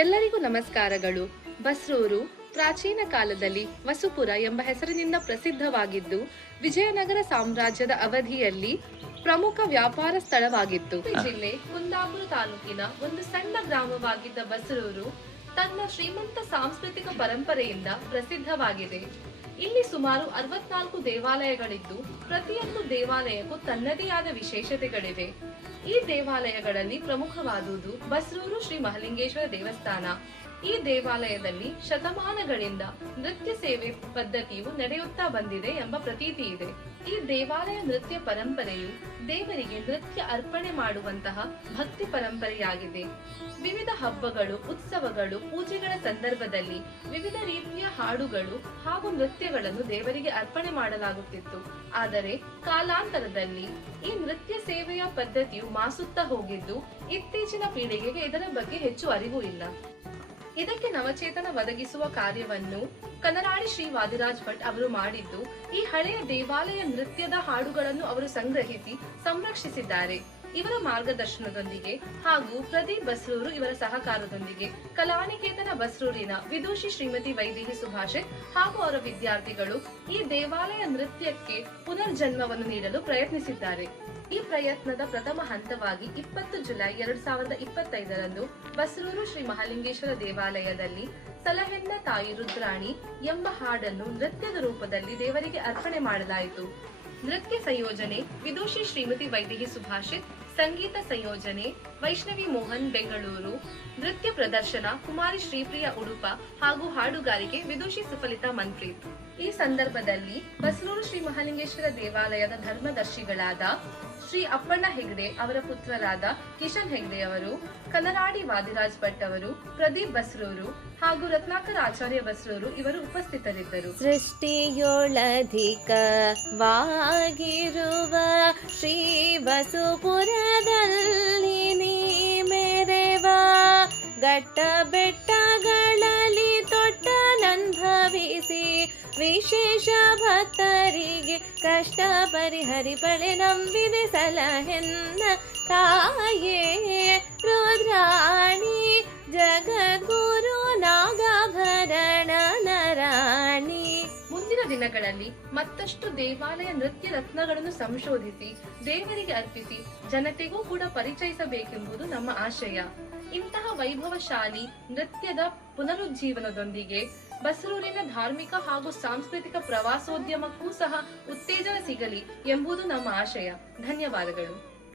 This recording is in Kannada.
ಎಲ್ಲರಿಗೂ ನಮಸ್ಕಾರಗಳು. ಬಸ್ರೂರು ಪ್ರಾಚೀನ ಕಾಲದಲ್ಲಿ ವಸುಪುರ ಎಂಬ ಹೆಸರಿನಿಂದ ಪ್ರಸಿದ್ಧವಾಗಿದ್ದು, ವಿಜಯನಗರ ಸಾಮ್ರಾಜ್ಯದ ಅವಧಿಯಲ್ಲಿ ಪ್ರಮುಖ ವ್ಯಾಪಾರ ಸ್ಥಳವಾಗಿತ್ತು. ಜಿಲ್ಲೆ ಕುಂದಾಪುರ ತಾಲೂಕಿನ ಒಂದು ಸಣ್ಣ ಗ್ರಾಮವಾಗಿದ್ದ ಬಸ್ರೂರು ತನ್ನ ಶ್ರೀಮಂತ ಸಾಂಸ್ಕೃತಿಕ ಪರಂಪರೆಯಿಂದ ಪ್ರಸಿದ್ಧವಾಗಿದೆ. ಇಲ್ಲಿ ಸುಮಾರು 64 ದೇವಾಲಯಗಳಿದ್ದು, ಪ್ರತಿಯೊಂದು ದೇವಾಲಯಕ್ಕೂ ತನ್ನದೇ ಆದ ವಿಶೇಷತೆಗಳಿವೆ. ಈ ದೇವಾಲಯಗಳಲ್ಲಿ ಪ್ರಮುಖವಾದುದು ಬಸ್ರೂರು ಶ್ರೀ ಮಹಾಲಿಂಗೇಶ್ವರ ದೇವಸ್ಥಾನ. ಈ ದೇವಾಲಯದಲ್ಲಿ ಶತಮಾನಗಳಿಂದ ನೃತ್ಯ ಸೇವೆ ಪದ್ಧತಿಯು ನಡೆಯುತ್ತಾ ಬಂದಿದೆ ಎಂಬ ಪ್ರತೀತಿ ಇದೆ. ಈ ದೇವಾಲಯ ನೃತ್ಯ ಪರಂಪರೆಯು ದೇವರಿಗೆ ನೃತ್ಯ ಅರ್ಪಣೆ ಮಾಡುವಂತಹ ಭಕ್ತಿ ಪರಂಪರೆಯಾಗಿದೆ. ವಿವಿಧ ಹಬ್ಬಗಳು, ಉತ್ಸವಗಳು, ಪೂಜೆಗಳ ಸಂದರ್ಭದಲ್ಲಿ ವಿವಿಧ ರೀತಿಯ ಹಾಡುಗಳು ಹಾಗೂ ನೃತ್ಯಗಳನ್ನು ದೇವರಿಗೆ ಅರ್ಪಣೆ ಮಾಡಲಾಗುತ್ತಿತ್ತು. ಆದರೆ ಕಾಲಾಂತರದಲ್ಲಿ ಈ ನೃತ್ಯ ಸೇವೆಯ ಪದ್ಧತಿಯು ಮಾಸುತ್ತಾ ಹೋಗಿದ್ದು, ಇತ್ತೀಚಿನ ಪೀಳಿಗೆಗೆ ಇದರ ಬಗ್ಗೆ ಹೆಚ್ಚು ಅರಿವು ಇಲ್ಲ. ಇದಕ್ಕೆ ನವಚೇತನ ಒದಗಿಸುವ ಕಾರ್ಯವನ್ನು ಕನರಾಡಿ ಶ್ರೀ ವಾದಿರಾಜ್ ಭಟ್ ಅವರು ಮಾಡಿದ್ದು, ಈ ಹಳೆಯ ದೇವಾಲಯ ನೃತ್ಯದ ಹಾಡುಗಳನ್ನು ಅವರು ಸಂಗ್ರಹಿಸಿ ಸಂರಕ್ಷಿಸಿದ್ದಾರೆ. ಇವರ ಮಾರ್ಗದರ್ಶನದೊಂದಿಗೆ ಹಾಗೂ ಪ್ರದೀಪ್ ಬಸ್ರೂರು ಇವರ ಸಹಕಾರದೊಂದಿಗೆ ಕಲಾನಿಕೇತನ ಬಸ್ರೂರಿನ ವಿದೂಷಿ ಶ್ರೀಮತಿ ವೈದೇಹಿ ಸುಭಾಷಿತ್ ಹಾಗೂ ಅವರ ವಿದ್ಯಾರ್ಥಿಗಳು ಈ ದೇವಾಲಯ ನೃತ್ಯಕ್ಕೆ ಪುನರ್ಜನ್ಮವನ್ನು ನೀಡಲು ಪ್ರಯತ್ನಿಸಿದ್ದಾರೆ. ಈ ಪ್ರಯತ್ನದ ಪ್ರಥಮ ಹಂತವಾಗಿ 20 ಜುಲೈ 2025ರಂದು ಬಸ್ರೂರು ಶ್ರೀ ಮಹಾಲಿಂಗೇಶ್ವರ ದೇವಾಲಯದಲ್ಲಿ ಸಲಹೆನ್ನ ತಾಯಿ ರುದ್ರಾಣಿ ಎಂಬ ಹಾಡನ್ನು ನೃತ್ಯದ ರೂಪದಲ್ಲಿ ದೇವರಿಗೆ ಅರ್ಪಣೆ ಮಾಡಲಾಯಿತು. ನೃತ್ಯ ಸಂಯೋಜನೆ ವಿದೂಷಿ ಶ್ರೀಮತಿ ವೈದೇಹಿ ಸುಭಾಷಿತ್, ಸಂಗೀತ ಸಂಯೋಜನೆ ವೈಷ್ಣವಿ ಮೋಹನ್ ಬೆಂಗಳೂರು, ನೃತ್ಯ ಪ್ರದರ್ಶನ ಕುಮಾರಿ ಶ್ರೀಪ್ರಿಯ ಉಡುಪ ಹಾಗೂ ಹಾಡುಗಾರಿಕೆ ವಿದೂಷಿ ಸುಫಲಿತಾ ಮನ್ಪ್ರೀತ್. ಈ ಸಂದರ್ಭದಲ್ಲಿ ಬಸ್ರೂರು ಶ್ರೀ ಮಹಾಲಿಂಗೇಶ್ವರ ದೇವಾಲಯದ ಧರ್ಮದರ್ಶಿಗಳಾದ ಶ್ರೀ ಅಪ್ಪಣ್ಣ ಹೆಗ್ಡೆ ಅವರ ಪುತ್ರರಾದ ಕಿಶನ್ ಹೆಗ್ಡೆ ಅವರು, ಕನರಾಡಿ ವಾದಿರಾಜ್ ಭಟ್ ಅವರು, ಪ್ರದೀಪ್ ಬಸ್ರೂರು ಹಾಗೂ ರತ್ನಾಕರ್ ಆಚಾರ್ಯ ಬಸ್ರೂರು ಇವರು ಉಪಸ್ಥಿತರಿದ್ದರು. ಸೃಷ್ಟಿಯೊಳಧಿಕವಾಗಿರುವ ಶ್ರೀ ವಸುಪುರದಲ್ಲಿ ನೀ ಮೆರೆವ ಘಟ್ಟ ಬೆಟ್ಟಗಳಲ್ಲಿ ತೊಟ್ಟನನುಭವಿಸಿ ವಿಶೇಷ ಭಕ್ತರಿಗೆ ಕಷ್ಟ ಪರಿಹರಿಪಳೆ ನಂಬಿದೆ ಸಲಹೆನ್ನ ತಾಯೇ ರುದ್ರಾಣಿ ಜಗದ್ಗುರು ನಾಗಾಭರಣ ನರಾಣಿ. ಮುಂದಿನ ದಿನಗಳಲ್ಲಿ ಮತ್ತಷ್ಟು ದೇವಾಲಯ ನೃತ್ಯ ರತ್ನಗಳನ್ನು ಸಂಶೋಧಿಸಿ ದೇವರಿಗೆ ಅರ್ಪಿಸಿ ಜನತೆಗೂ ಕೂಡ ಪರಿಚಯಿಸಬೇಕೆಂಬುದು ನಮ್ಮ ಆಶಯ. ಇಂತಹ ವೈಭವಶಾಲಿ ನೃತ್ಯದ ಪುನರುಜ್ಜೀವನದೊಂದಿಗೆ ಬಸ್ರೂರಿನ ಧಾರ್ಮಿಕ ಹಾಗೂ ಸಾಂಸ್ಕೃತಿಕ ಪ್ರವಾಸೋದ್ಯಮಕ್ಕೂ ಸಹ ಉತ್ತೇಜನ ಸಿಗಲಿ ಎಂಬುದು ನಮ್ಮ ಆಶಯ. ಧನ್ಯವಾದಗಳು.